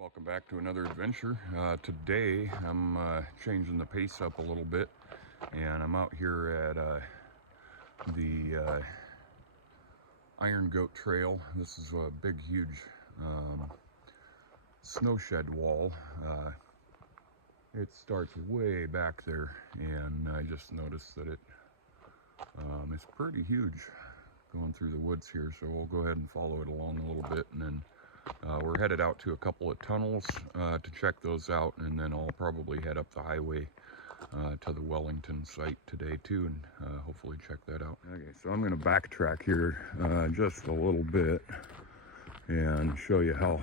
Welcome back to another adventure. Today I'm changing the pace up a little bit, and I'm out here at the Iron Goat Trail. This is a big, huge snowshed wall. It starts way back there, and I just noticed that it's pretty huge going through the woods here, so we'll go ahead and follow it along a little bit, and then we're headed out to a couple of tunnels to check those out, and then I'll probably head up the highway to the Wellington site today too, and hopefully check that out. Okay, so I'm going to backtrack here just a little bit and show you how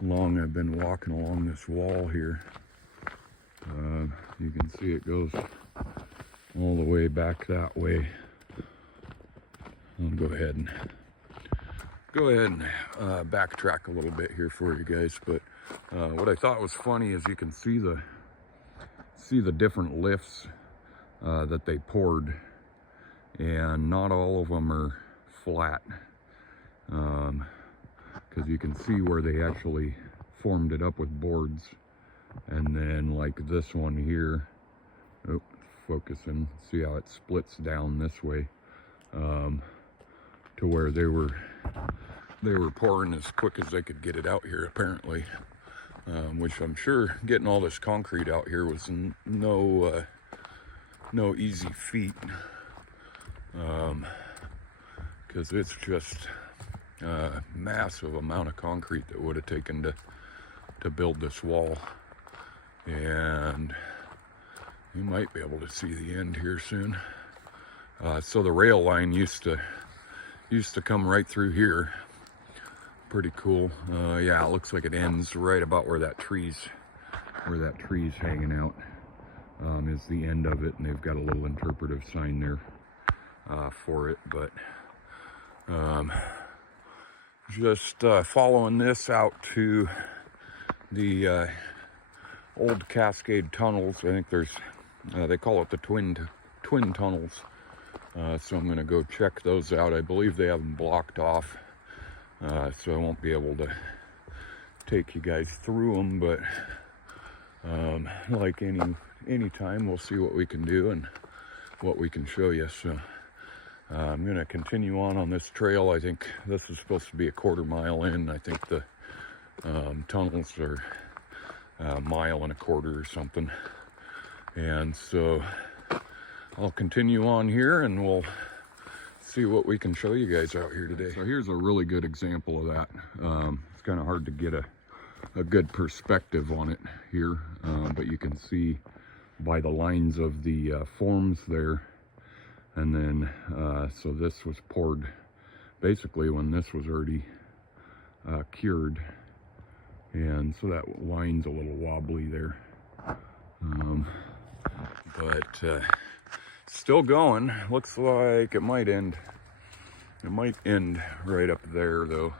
long I've been walking along this wall here. You can see it goes all the way back that way. I'll go ahead and backtrack a little bit here for you guys. But what I thought was funny is you can see the different lifts that they poured, and not all of them are flat, because you can see where they actually formed it up with boards. And then like this one here, focusing, see how it splits down this way, to where they were pouring as quick as they could get it out here, apparently, which I'm sure getting all this concrete out here was no easy feat, because it's just a massive amount of concrete that would have taken to build this wall. And you might be able to see the end here soon. So the rail line used to come right through here. Pretty cool. Yeah, it looks like it ends right about where that tree's hanging out, is the end of it, and they've got a little interpretive sign there for it. But just following this out to the Old Cascade Tunnels. I think there's they call it the twin tunnels. So I'm going to go check those out. I believe they have them blocked off, so I won't be able to take you guys through them, but like any time, we'll see what we can do and what we can show you. So I'm going to continue on this trail. I think this is supposed to be a quarter mile in. I think the tunnels are a mile and a quarter or something, and so I'll continue on here and we'll see what we can show you guys out here today. So here's a really good example of that. It's kind of hard to get a good perspective on it here, but you can see by the lines of the forms there. And then so this was poured basically when this was already cured, and so that line's a little wobbly there, but still going. Looks like it might end right up there though,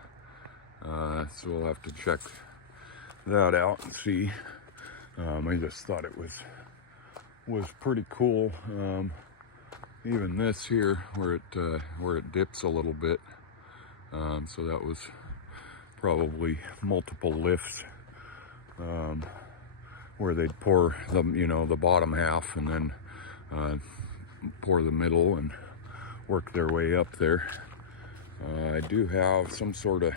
so we'll have to check that out and see. I just thought it was pretty cool. Even this here where it dips a little bit, so that was probably multiple lifts, where they'd pour the bottom half and then pour the middle and work their way up there. I do have some sort of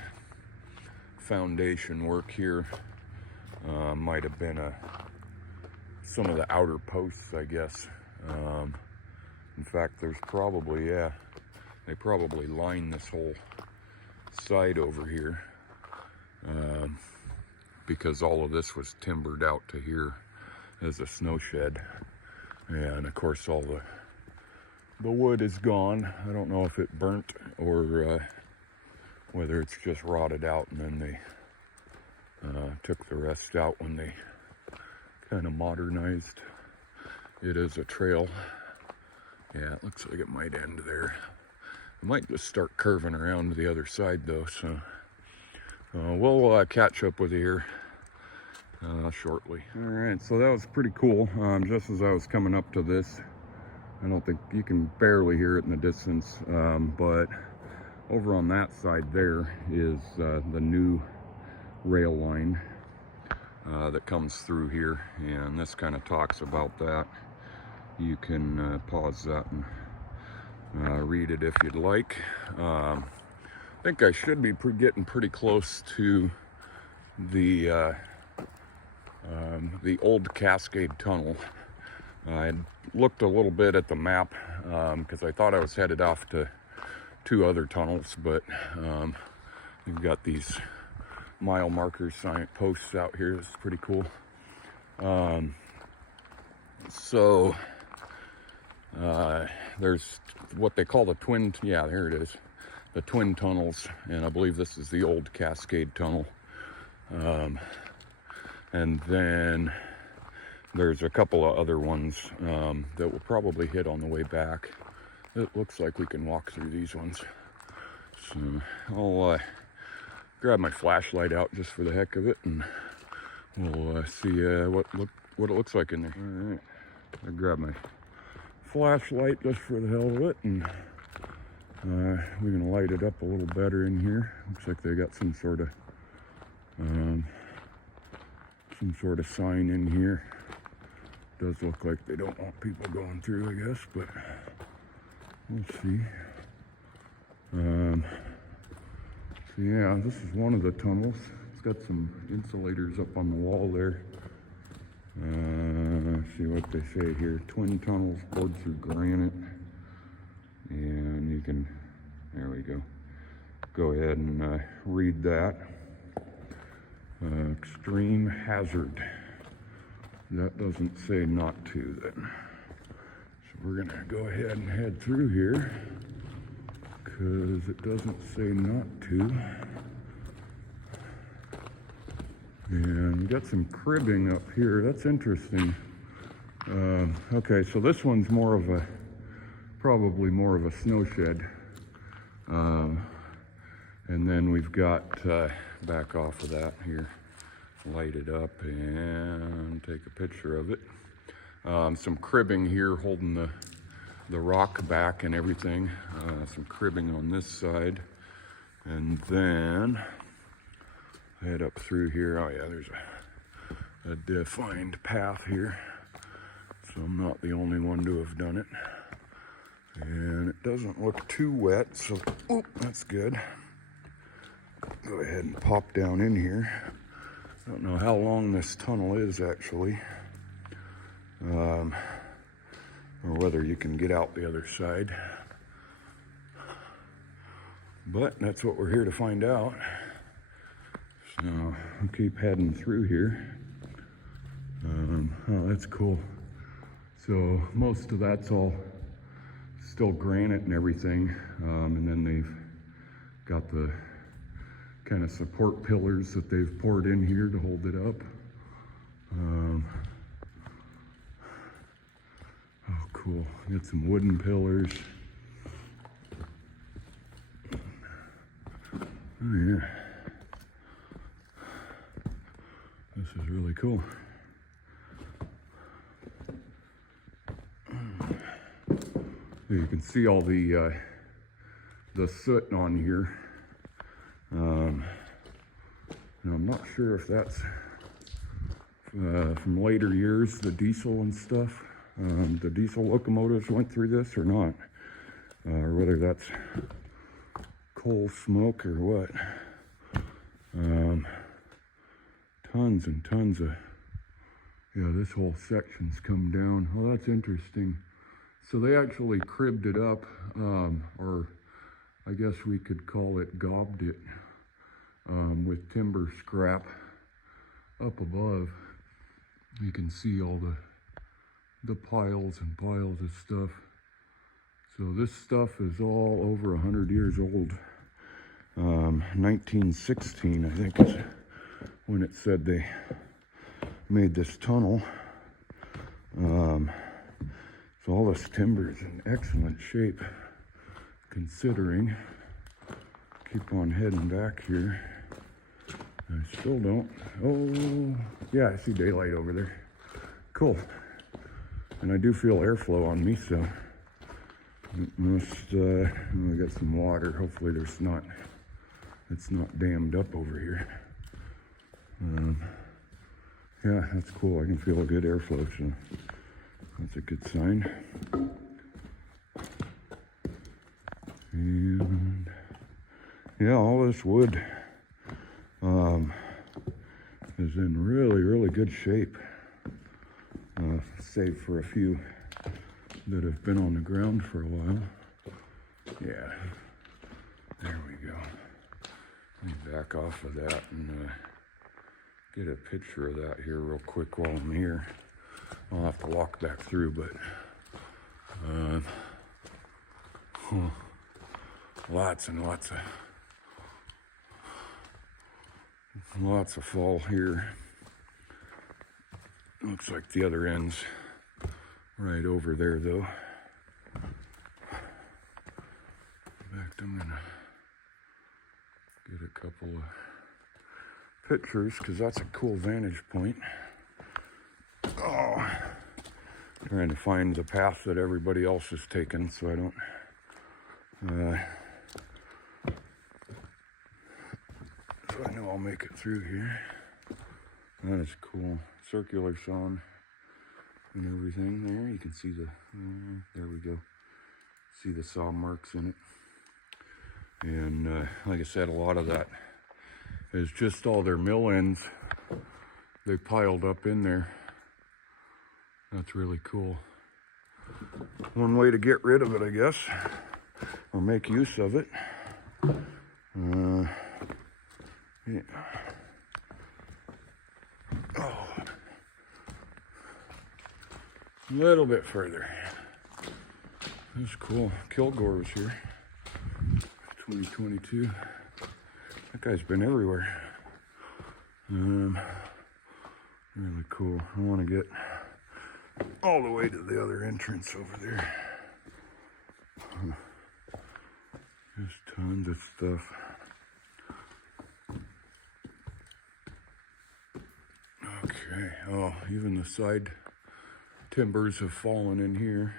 foundation work here. Might have been some of the outer posts, I guess. In fact, there's probably, they probably lined this whole side over here, because all of this was timbered out to here as a snow shed. And of course all the wood is gone. I don't know if it burnt or whether it's just rotted out, and then they took the rest out when they kind of modernized it as a trail. Yeah, it looks like it might end there. It might just start curving around to the other side though, so we'll catch up with you here shortly. All right, so that was pretty cool. Just as I was coming up to this, I don't think you can barely hear it in the distance, but over on that side there is the new rail line that comes through here, and this kind of talks about that. You can pause that and read it if you'd like. I think I should be getting pretty close to the Old Cascade Tunnel. I looked a little bit at the map because I thought I was headed off to 2 other tunnels, but you've got these mile markers, sign posts out here. It's pretty cool. So there's what they call the twin, yeah, there it is, the twin tunnels, and I believe this is the Old Cascade Tunnel. And then there's a couple of other ones that we'll probably hit on the way back. It looks like we can walk through these ones. So I'll grab my flashlight out just for the heck of it, and we'll see what it looks like in there. All right, I grab my flashlight just for the hell of it, and we're gonna light it up a little better in here. Looks like they got some sort of sign in here. Does look like they don't want people going through, I guess, but we'll see. So yeah, this is one of the tunnels. It's got some insulators up on the wall there. See what they say here. Twin tunnels bored through granite. And you can, there we go. Go ahead and read that. Extreme hazard. That doesn't say not to then. So we're gonna go ahead and head through here because it doesn't say not to. And we got some cribbing up here. That's interesting. Okay, so this one's probably more of a snowshed. And then we've got, back off of that here, light it up and take a picture of it. Some cribbing here holding the rock back and everything. Some cribbing on this side. And then head up through here. Oh yeah, there's a defined path here. So I'm not the only one to have done it. And it doesn't look too wet, so that's good. Go ahead and pop down in here. I don't know how long this tunnel is actually, or whether you can get out the other side. But that's what we're here to find out. So I'll keep heading through here. Oh, that's cool. So most of that's all still granite and everything, and then they've got the kind of support pillars that they've poured in here to hold it up. Oh, cool. Got some wooden pillars. Oh, yeah. This is really cool. You can see all the soot on here. And I'm not sure if that's from later years, the diesel and stuff. The diesel locomotives went through this or not, or whether that's coal smoke or what. Tons and tons of, yeah, this whole section's come down. Oh, that's interesting. So they actually cribbed it up, or I guess we could call it gobbed it, with timber scrap up above. You can see all the piles and piles of stuff. So this stuff is all over 100 years old. 1916, I think, is when it said they made this tunnel. So all this timber is in excellent shape, considering. Keep on heading back here. I still don't. Oh, yeah, I see daylight over there. Cool. And I do feel airflow on me, so it must, we got some water. Hopefully it's not dammed up over here. Yeah, that's cool. I can feel a good airflow, so that's a good sign. And yeah, all this wood is in really, really good shape. Save for a few that have been on the ground for a while. Yeah, there we go. Let me back off of that and get a picture of that here real quick while I'm here. I'll have to walk back through, but lots and lots of fall here. Looks like the other end's right over there though. In fact, I'm gonna get a couple of pictures because that's a cool vantage point. Oh, trying to find the path that everybody else has taken so I don't so I know I'll make it through here. That is cool. Circular sawn and everything there. You can see the, there we go. See the saw marks in it. And like I said, a lot of that is just all their mill ends they piled up in there. That's really cool. One way to get rid of it, I guess, or make use of it. Yeah. Oh. A little bit further. That's cool. Kilgore was here. 2022. That guy's been everywhere. Really cool. I want to get all the way to the other entrance over there. Just tons of stuff. Okay. Oh, even the side timbers have fallen in here.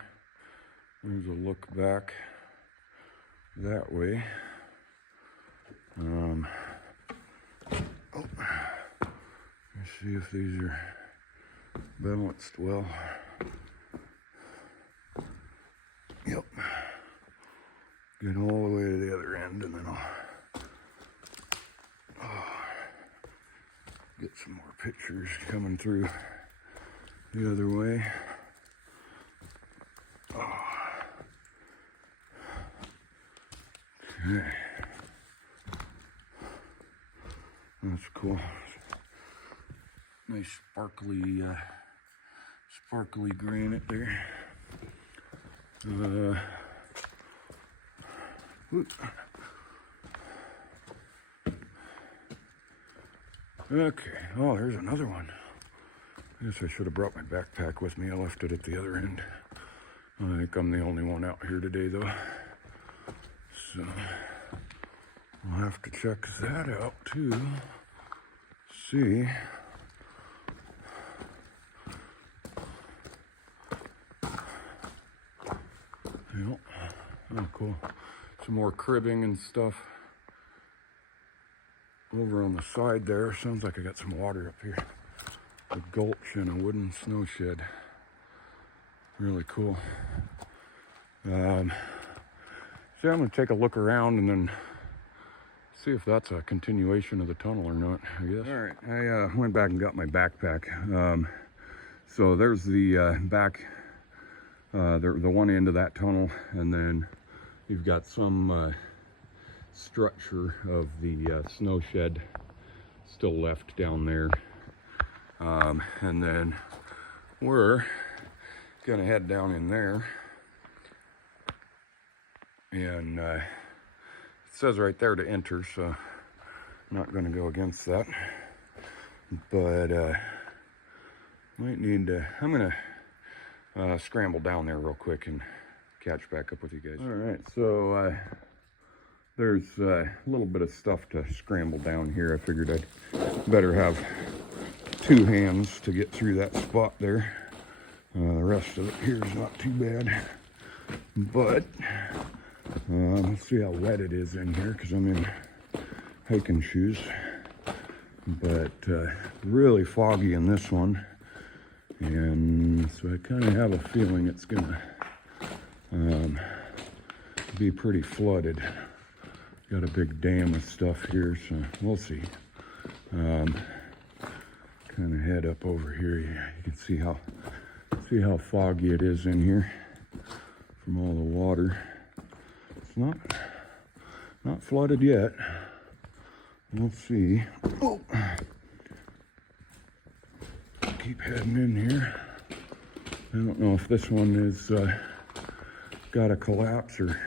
There's a look back that way. Let's see if these are balanced well. Yep. Get all the way to the other end and then I'll get some more pictures coming through the other way. Okay. That's cool. Nice sparkly granite there. Okay, oh, there's another one. I guess I should have brought my backpack with me. I left it at the other end. I think I'm the only one out here today though. So I'll have to check that out too. See. Yep. Oh, cool. Some more cribbing and stuff over on the side there. Sounds like I got some water up here. A gulch and a wooden snowshed. Really cool. So I'm going to take a look around and then see if that's a continuation of the tunnel or not, I guess. All right, I went back and got my backpack. So there's the back, the one end of that tunnel, and then you've got some structure of the snow shed still left down there. And then we're gonna head down in there, and it says right there to enter, so I'm not gonna go against that, but might need to, I'm gonna scramble down there real quick and catch back up with you guys. All right, so there's a little bit of stuff to scramble down here. I figured I'd better have two hands to get through that spot there. The rest of it here is not too bad, but let's see how wet it is in here because I'm in hiking shoes. but really foggy in this one. And so I kind of have a feeling it's gonna be pretty flooded. Got a big dam of stuff here, so we'll see. Kind of head up over here. You can see how foggy it is in here from all the water. It's not flooded yet. We'll see. Oh, keep heading in here. I don't know if this one is got a collapse or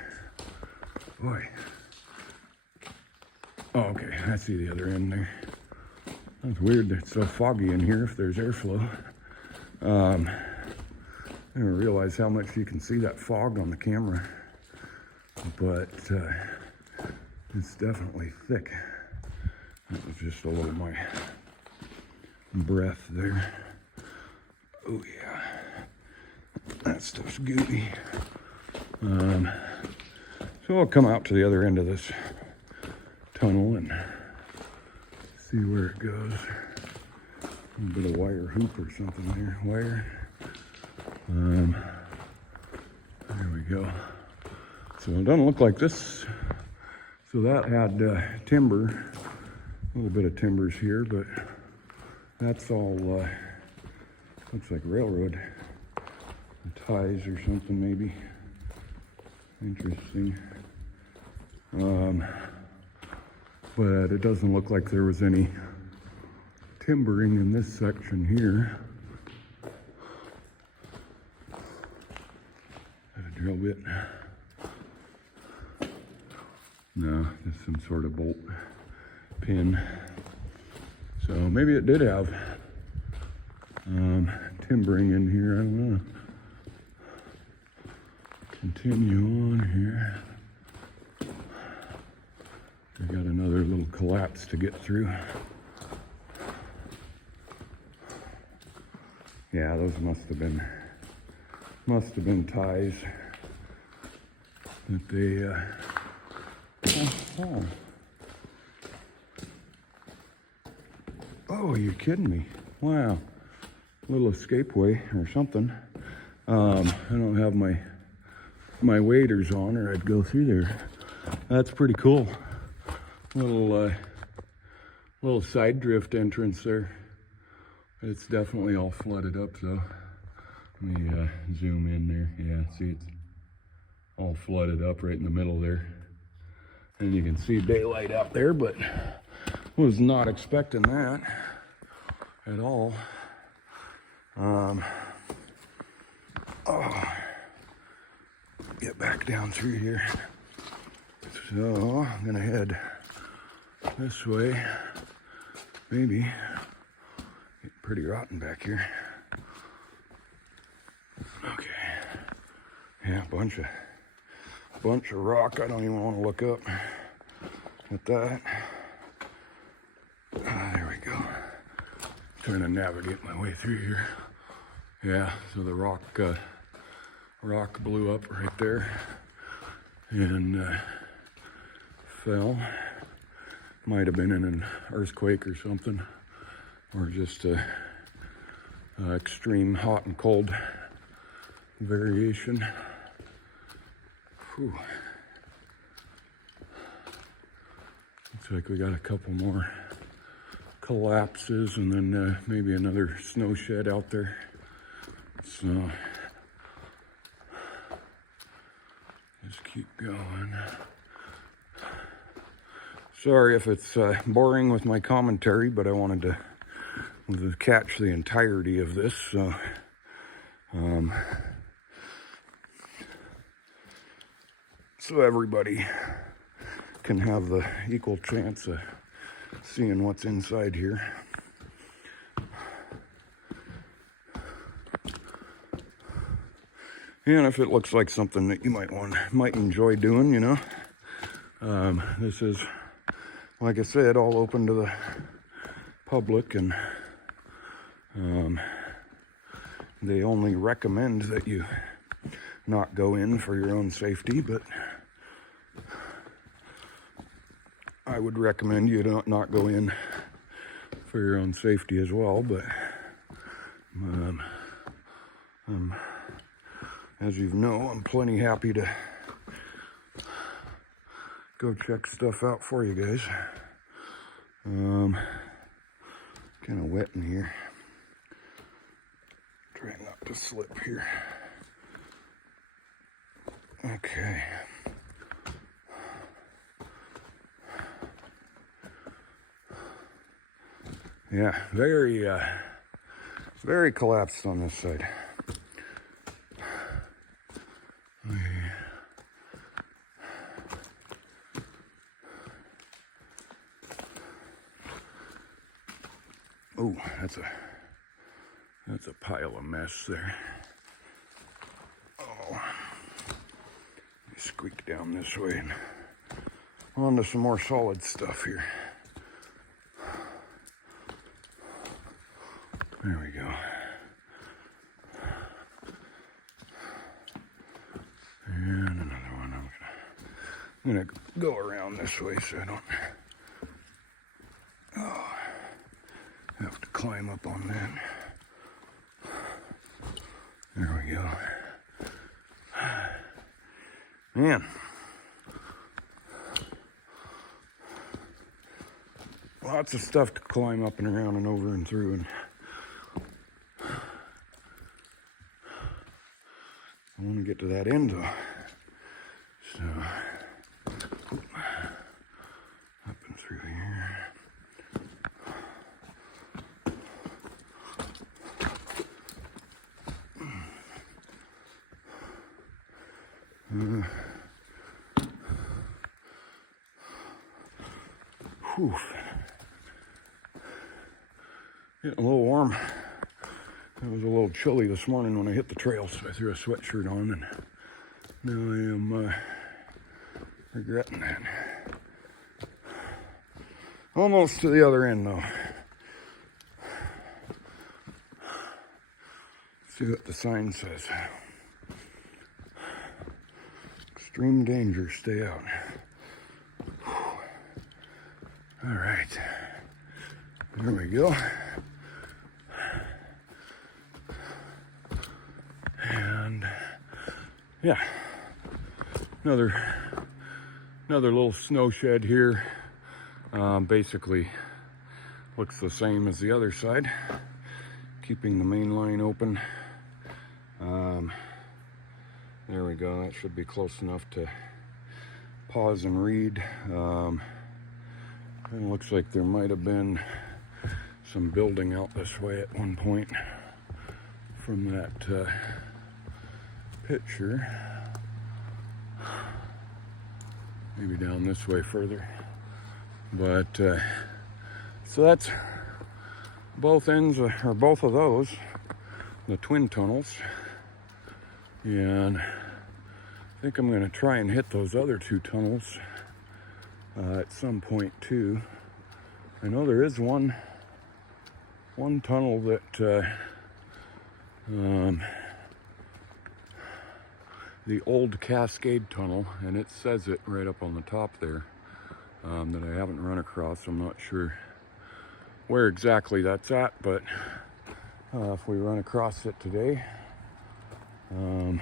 boy. Oh, okay, I see the other end there. That's weird that it's so foggy in here if there's airflow. I didn't realize how much you can see that fog on the camera, but it's definitely thick. That was just a little of my breath there. Oh yeah, that stuff's gooey. So I'll come out to the other end of this tunnel and see where it goes. A little bit of wire hoop or something there. Wire. There we go. So it doesn't look like this. So that had timber, a little bit of timbers here, but that's all looks like railroad ties or something maybe. Interesting. But it doesn't look like there was any timbering in this section here. Got a drill bit. No, just some sort of bolt pin. So maybe it did have timbering in here, I don't know. Continue on here. We got another little collapse to get through. Yeah, those must have been ties that they Oh, you're kidding me. Wow. Little escapeway or something. I don't have my waders on or I'd go through there. That's pretty cool. Little side drift entrance there. It's definitely all flooded up though. Let me zoom in there. Yeah, see it's all flooded up right in the middle there. And you can see daylight out there, but was not expecting that at all. Get back down through here. So I'm gonna head this way. Maybe. Getting pretty rotten back here. Okay. Yeah, bunch of rock. I don't even want to look up at that. There we go. Trying to navigate my way through here. Yeah, so the rock blew up right there and fell. Might have been in an earthquake or something, or just a extreme hot and cold variation. Whew. Looks like we got a couple more collapses and then maybe another snow shed out there. So just keep going. Sorry if it's boring with my commentary, but I wanted to catch the entirety of this. So so everybody can have the equal chance of seeing what's inside here. And if it looks like something that you might enjoy doing, you know, this is, like I said, all open to the public, and they only recommend that you not go in for your own safety, but I would recommend you not go in for your own safety as well, but as you know, I'm plenty happy to go check stuff out for you guys. Kind of wet in here. Try not to slip here. Okay. Yeah, very collapsed on this side. Oh, that's a pile of mess there. Oh, squeak down this way and onto some more solid stuff here. There we go. And another one. I'm gonna go around this way so I don't have to climb up on that. There we go. Man. Lots of stuff to climb up and around and over and through, and I want to get to that end though. So up and through here. Whew. Getting a little warm. It was a little chilly this morning when I hit the trail, so I threw a sweatshirt on, and now I am regretting that. Almost to the other end though. See what the sign says. Extreme danger, stay out. All right, there we go. And yeah, another little snow shed here. Basically looks the same as the other side, keeping the main line open. There we go, that should be close enough to pause and read. It looks like there might have been some building out this way at one point from that picture. Maybe down this way further. But so that's both ends, or both of those, the twin tunnels. And I think I'm going to try and hit those other two tunnels at some point too. I know there is one tunnel that the Old Cascade Tunnel, and it says it right up on the top there, that I haven't run across. I'm not sure where exactly that's at, but if we run across it today, we'll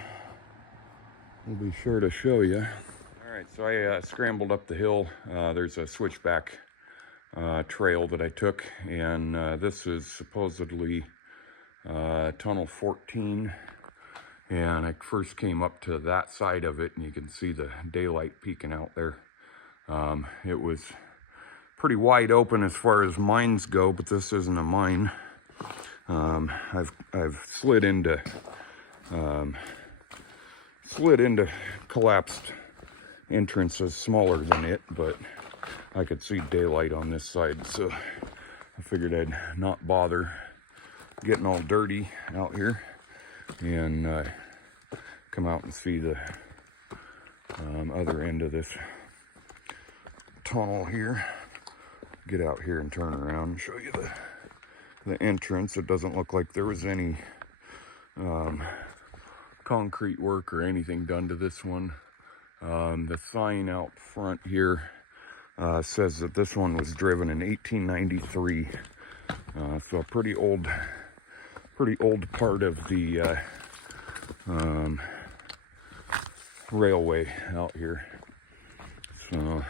be sure to show you. All right, so I scrambled up the hill. There's a switchback trail that I took, and this is supposedly tunnel 14. And I first came up to that side of it, and you can see the daylight peeking out there. It was pretty wide open as far as mines go, but this isn't a mine. I've slid into collapsed entrances smaller than it, but I could see daylight on this side, so I figured I'd not bother getting all dirty out here and come out and see the other end of this tunnel here. Get out here and turn around and show you the entrance. It doesn't look like there was any concrete work or anything done to this one. The sign out front here says that this one was driven in 1893. So a pretty old part of the railway out here. So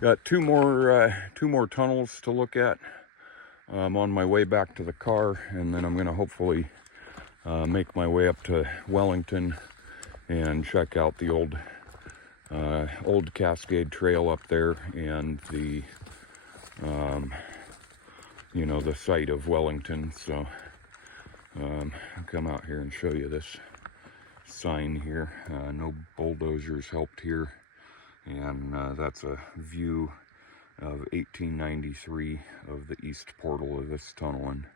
got two more tunnels to look at. I'm on my way back to the car, and then I'm going to hopefully make my way up to Wellington and check out the Old Cascade Trail up there, and the the site of Wellington. So I'll come out here and show you this sign here. No bulldozers helped here, and that's a view of 1893 of the east portal of this tunnel, in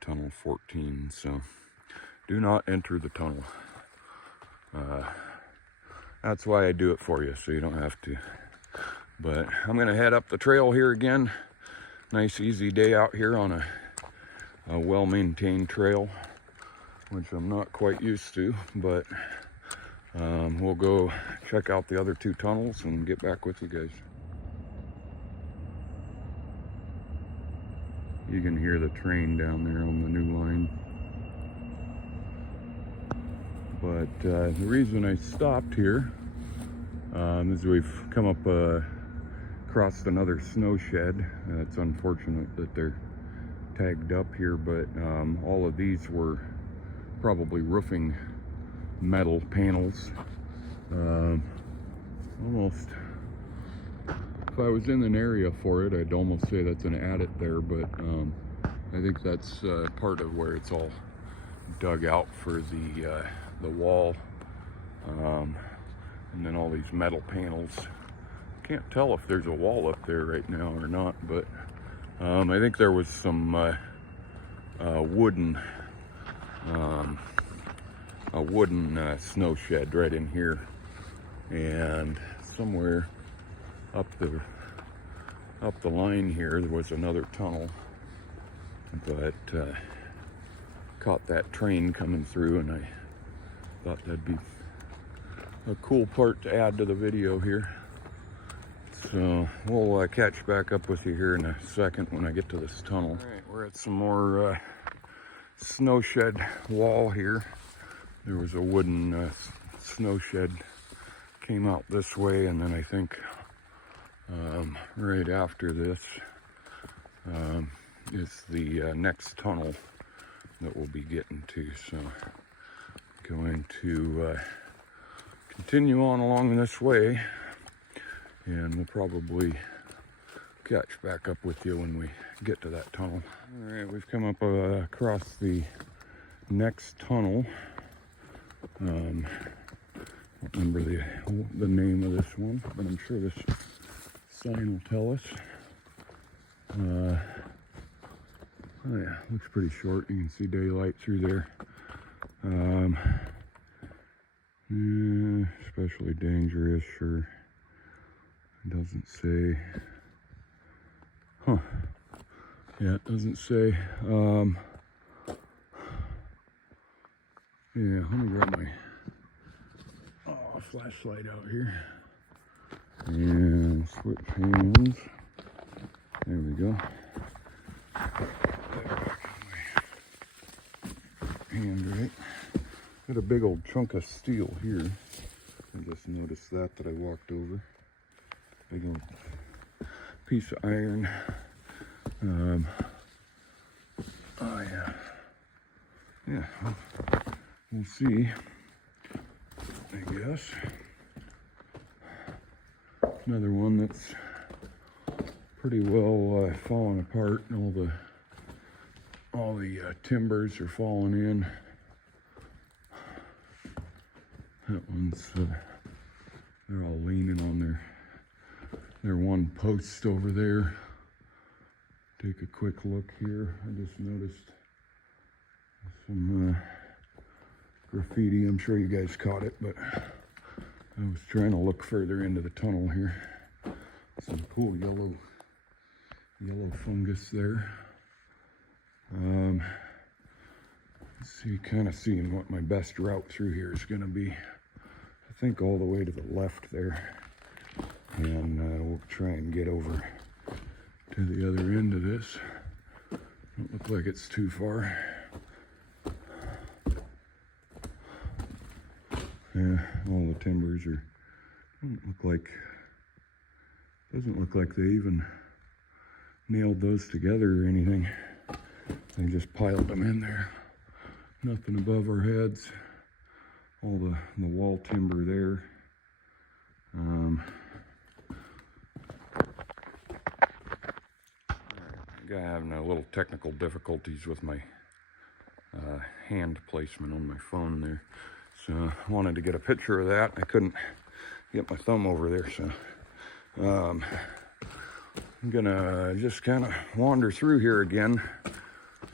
tunnel 14. So do not enter the tunnel. That's why I do it for you, so you don't have to. But I'm gonna head up the trail here again. Nice easy day out here on a well-maintained trail, which I'm not quite used to, but we'll go check out the other two tunnels and get back with you guys. You can hear the train down there on the new line. But the reason I stopped here is we've come up across another snowshed. It's unfortunate that they're tagged up here, but all of these were probably roofing metal panels. Almost, if I was in an area for it, I'd almost say that's an adit there, but I think that's part of where it's all dug out for the wall, and then all these metal panels. Can't tell if there's a wall up there right now or not, but I think there was some wooden snow shed right in here, and somewhere up the line here there was another tunnel, but caught that train coming through, and I thought that'd be a cool part to add to the video here. So we'll catch back up with you here in a second when I get to this tunnel. All right, we're at some more snow shed wall here. There was a wooden snow shed came out this way, and then I think right after this is the next tunnel that we'll be getting to. So going to continue on along this way, and we'll probably catch back up with you when we get to that tunnel. All right, we've come up across the next tunnel. I don't remember the name of this one, but I'm sure this sign will tell us. Oh yeah, looks pretty short. You can see daylight through there. Especially dangerous, or it doesn't say. Huh. Yeah, it doesn't say. Yeah, let me grab my flashlight out here and switch hands. There we go. Hand right. Got a big old chunk of steel here. I just noticed that I walked over. Big old piece of iron. Oh yeah. Yeah. We'll see. I guess. Another one that's pretty well falling apart, and all the timbers are falling in. That one's they're all leaning on their one post over there. Take a quick look here. I just noticed some graffiti. I'm sure you guys caught it, but I was trying to look further into the tunnel here. Some cool yellow fungus there. Let's see, kind of seeing what my best route through here is going to be. I think all the way to the left there, and we'll try and get over to the other end of this. Don't look like it's too far. Yeah, all the timbers are, doesn't look like they even nailed those together or anything. They just piled them in there. Nothing above our heads. All the wall timber there. I'm having a little technical difficulties with my hand placement on my phone there. So I wanted to get a picture of that. I couldn't get my thumb over there, so I'm gonna just kind of wander through here again.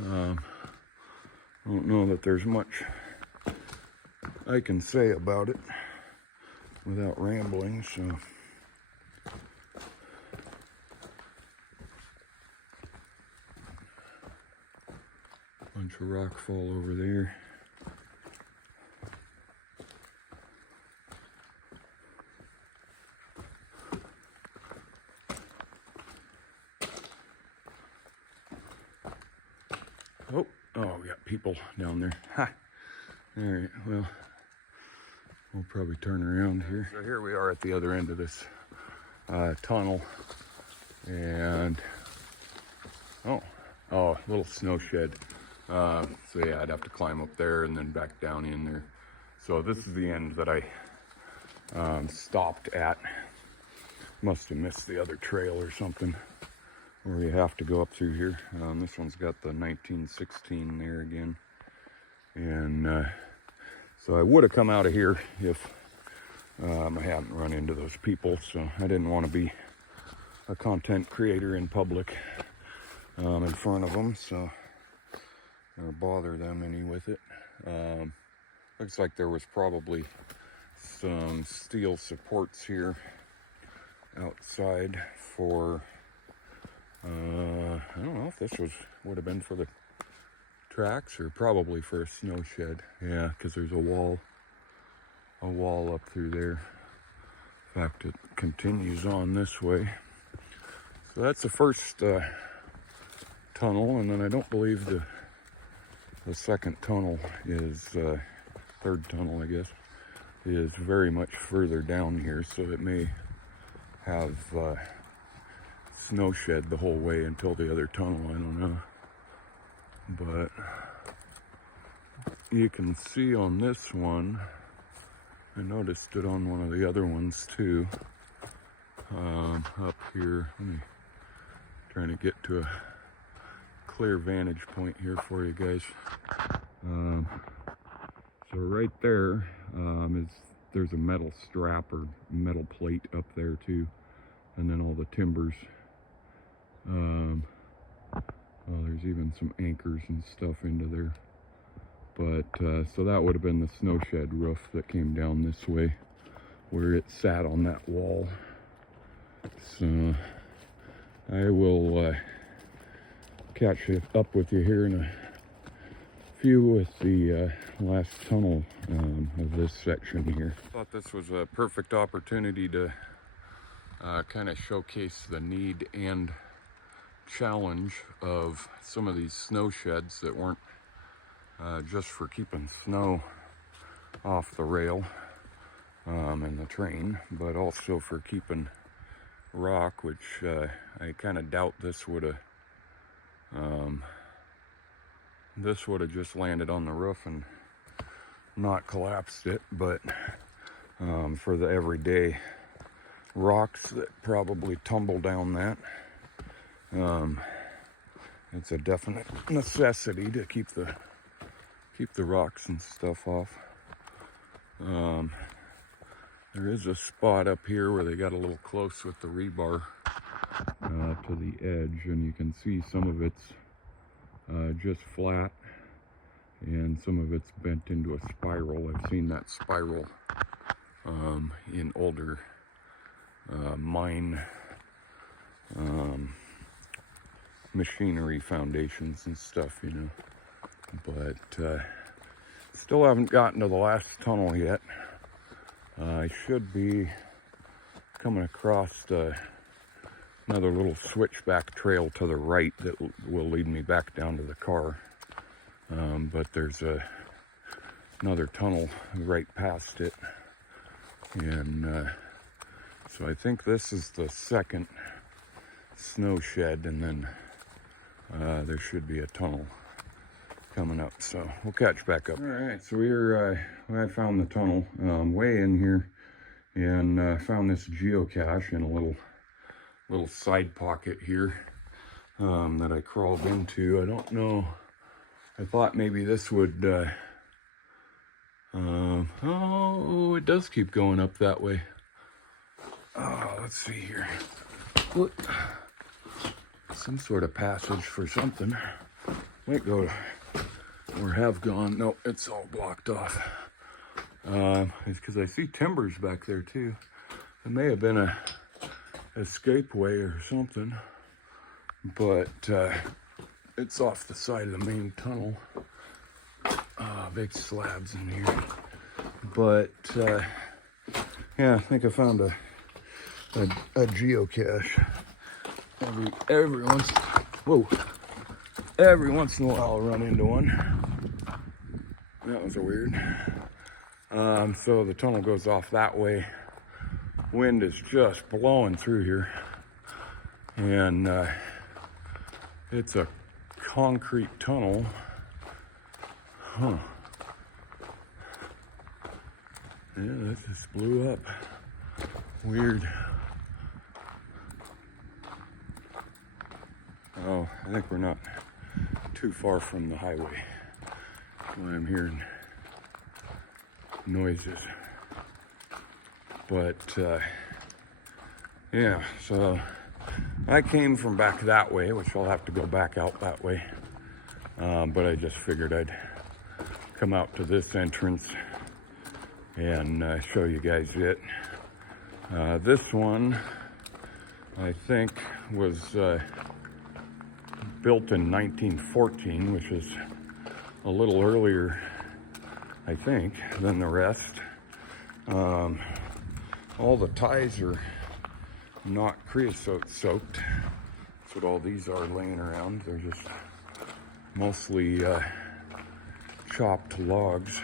I don't know that there's much I can say about it without rambling, so bunch of rock fall over there. Oh, we got people down there. Ha! All right, well, we'll probably turn around here. So here we are at the other end of this tunnel, and oh, little snow shed. So yeah, I'd have to climb up there and then back down in there. So this is the end that I stopped at. Must have missed the other trail or something, or you have to go up through here. This one's got the 1916 there again. And so I would have come out of here if I hadn't run into those people. So I didn't want to be a content creator in public in front of them, so or bother them any with it. Looks like there was probably some steel supports here outside for I don't know if this would have been for the tracks or probably for a snow shed. Yeah, because there's a wall up through there. In fact, it continues on this way. So that's the first tunnel, and then I don't believe the second tunnel is third tunnel, I guess, is very much further down here, so it may have snow shed the whole way until the other tunnel. I don't know, but you can see on this one, I noticed it on one of the other ones too, up here. Let me trying to get to a clear vantage point here for you guys. So right there there's a metal strap or metal plate up there too, and then all the timbers. There's even some anchors and stuff into there. But so that would have been the snow shed roof that came down this way, where it sat on that wall. So I will catch up with you here in a few with the last tunnel of this section here. I thought this was a perfect opportunity to kind of showcase the need and challenge of some of these snow sheds that weren't just for keeping snow off the rail and the train, but also for keeping rock, which I kind of doubt this would have just landed on the roof and not collapsed it, but for the everyday rocks that probably tumble down that, it's a definite necessity to keep the rocks and stuff off. There is a spot up here where they got a little close with the rebar to the edge, and you can see some of it's just flat and some of it's bent into a spiral. I've seen that spiral in older mine machinery foundations and stuff, you know. But still haven't gotten to the last tunnel yet. I should be coming across another little switchback trail to the right that will lead me back down to the car. But there's another tunnel right past it. And so I think this is the second snowshed, and then there should be a tunnel coming up. So we'll catch back up. All right, so I found the tunnel way in here, and found this geocache in a little side pocket here that I crawled into. I don't know. I thought maybe this would. Oh, it does keep going up that way. Oh, let's see here. What? Some sort of passage for something. Might go or have gone. No, it's all blocked off. It's because I see timbers back there too. It may have been a escape way or something, but it's off the side of the main tunnel. Big slabs in here, but yeah, I think I found a geocache. Every once in a while I'll run into one. That was weird. So the tunnel goes off that way. Wind is just blowing through here, and it's a concrete tunnel. Huh. Yeah, that just blew up. Weird. Oh, I think we're not too far from the highway. I'm hearing noises. But, yeah, so I came from back that way, which I'll have to go back out that way. But I just figured I'd come out to this entrance and show you guys it. This one, I think, was built in 1914, which is a little earlier, I think, than the rest. All the ties are not creosote soaked. That's what all these are laying around. They're just mostly chopped logs.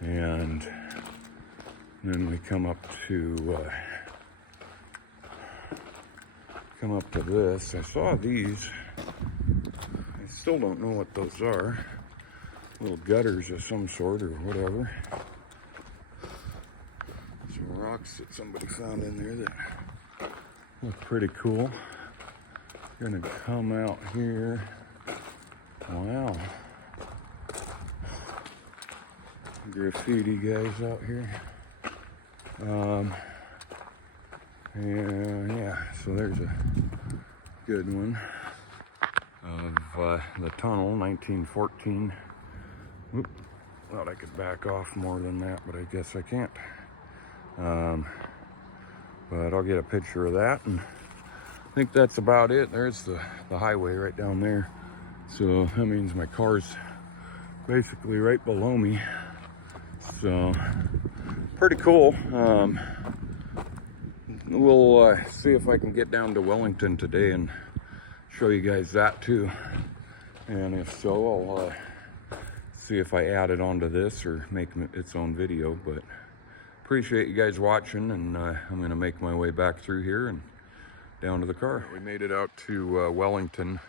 And then we come up to this. I saw these. I still don't know what those are. Little gutters of some sort or whatever. Some rocks that somebody found in there that look pretty cool. Gonna come out here. Wow. Graffiti guys out here. And yeah, so there's a good one of the tunnel, 1914. Oop, thought I could back off more than that, but I guess I can't. But I'll get a picture of that, and I think that's about it. There's the highway right down there. So that means my car's basically right below me. So pretty cool. We'll see if I can get down to Wellington today and show you guys that too. And if so, I'll see if I add it onto this or make its own video. But appreciate you guys watching, and I'm gonna make my way back through here and down to the car. We made it out to Wellington,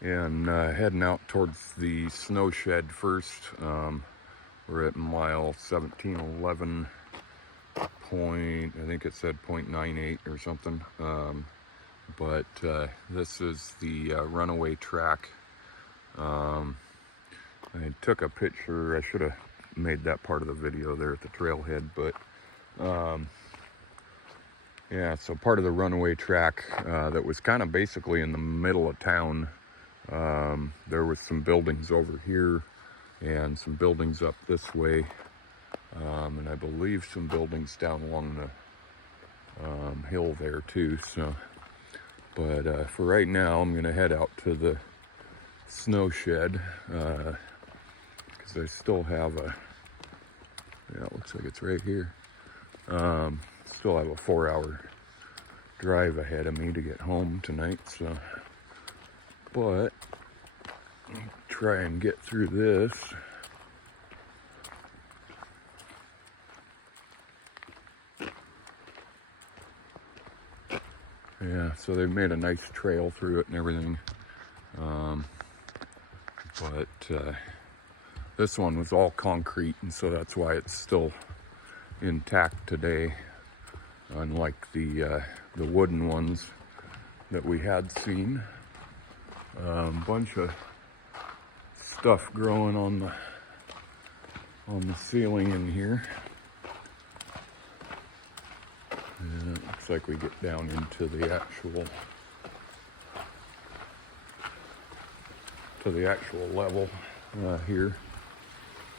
and heading out towards the snowshed first. We're at mile 1711 point, I think it said 0.98 or something. But this is the runaway track. I took a picture. I should have made that part of the video there at the trailhead, but yeah, so part of the runaway track that was kind of basically in the middle of town. There was some buildings over here and some buildings up this way, and I believe some buildings down along the hill there too. So, but for right now, I'm gonna head out to the snowshed because I still have a, yeah, it looks like it's right here. Still have a 4-hour drive ahead of me to get home tonight, so, but try and get through this. Yeah, so they've made a nice trail through it and everything. But this one was all concrete, and so that's why it's still intact today, unlike the wooden ones that we had seen. Bunch of stuff growing on the ceiling in here. And it looks like we get down into the actual level here.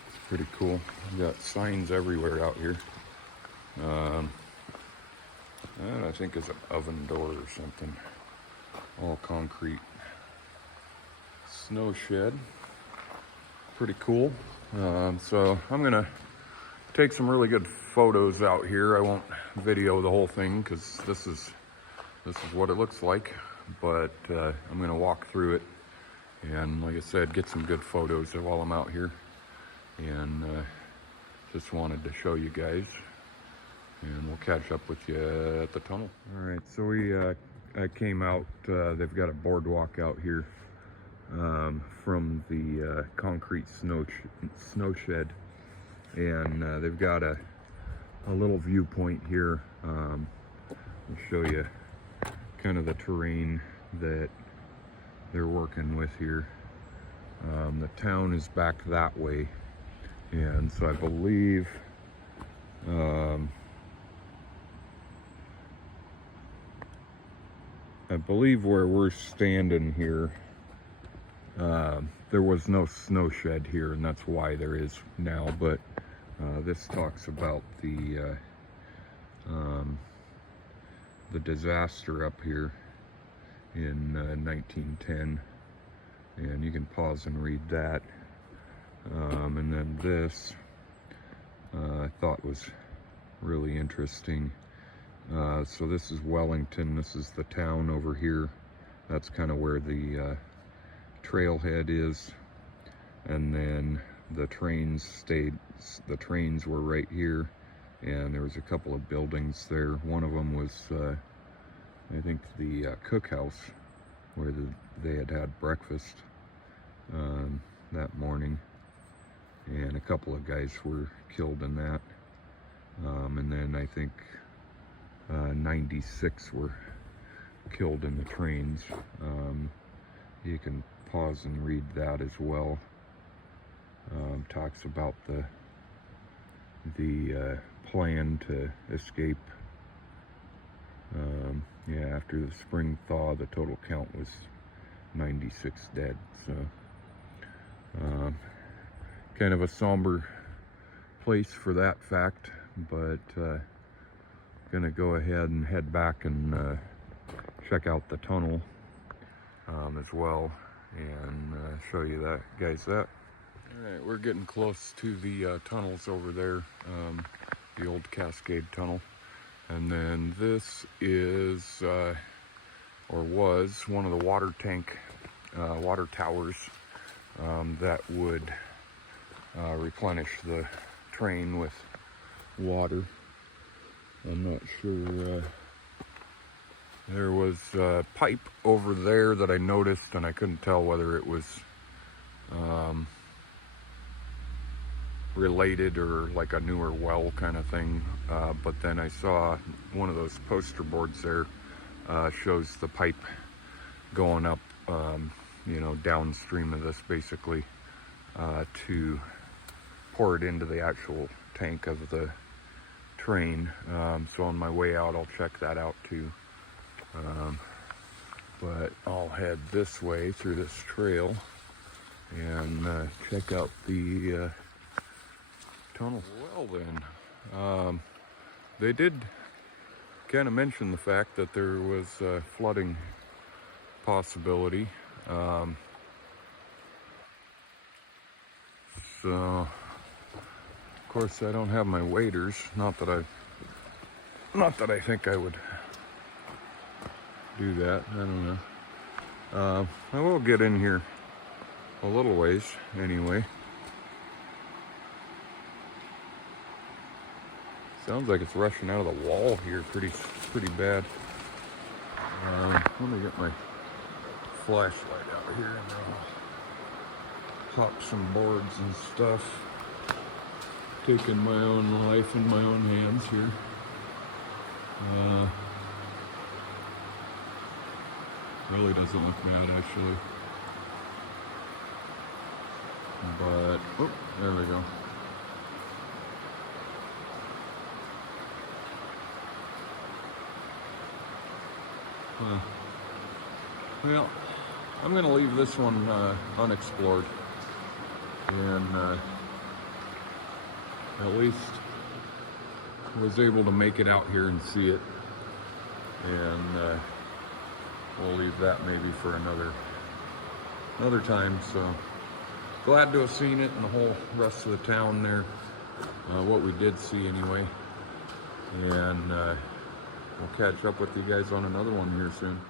It's pretty cool. We got signs everywhere out here. That I think is an oven door or something. All concrete. Snow shed. Pretty cool. So I'm gonna take some really good photos out here. I won't video the whole thing because this is what it looks like, but I'm gonna walk through it and, like I said, get some good photos while I'm out here, and just wanted to show you guys, and we'll catch up with you at the tunnel. All right, so I came out. They've got a boardwalk out here from the concrete snow shed, and they've got a little viewpoint here. I'll show you kind of the terrain that they're working with here. The town is back that way, and so I believe where we're standing here, there was no snow shed here, and that's why there is now. But this talks about the disaster up here in 1910, and you can pause and read that. And then this I thought was really interesting. So this is Wellington. This is the town over here. That's kind of where the trailhead is, and then the trains were right here, and there was a couple of buildings there. One of them was I think the cookhouse where they had breakfast that morning, and a couple of guys were killed in that. And then I think 96 were killed in the trains. You can pause and read that as well. Talks about the plan to escape. Yeah, after the spring thaw, the total count was 96 dead. So kind of a somber place for that fact, but gonna go ahead and head back and check out the tunnel as well, and show you that, guys. All right, we're getting close to the tunnels over there, the Old Cascade Tunnel, and then this is or was one of the water towers that would replenish the train with water. I'm not sure. There was a pipe over there that I noticed, and I couldn't tell whether it was related or like a newer well kind of thing. But then I saw one of those poster boards there, shows the pipe going up, you know, downstream of this, basically, to pour it into the actual tank of the train. So on my way out, I'll check that out too. But I'll head this way through this trail and check out the tunnel. Well then, they did kind of mention the fact that there was flooding possibility. So, of course, I don't have my waders. Not that I think I would do that. I don't know. I will get in here a little ways anyway. Sounds like it's rushing out of the wall here pretty bad. Let me get my flashlight out here and I'll pop some boards and stuff. Taking my own life in my own hands here. Really doesn't look bad actually. But, oh, there we go. Well, I'm going to leave this one unexplored, and at least was able to make it out here and see it, and we'll leave that maybe for another time. So glad to have seen it and the whole rest of the town there, what we did see anyway, and we'll catch up with you guys on another one here soon.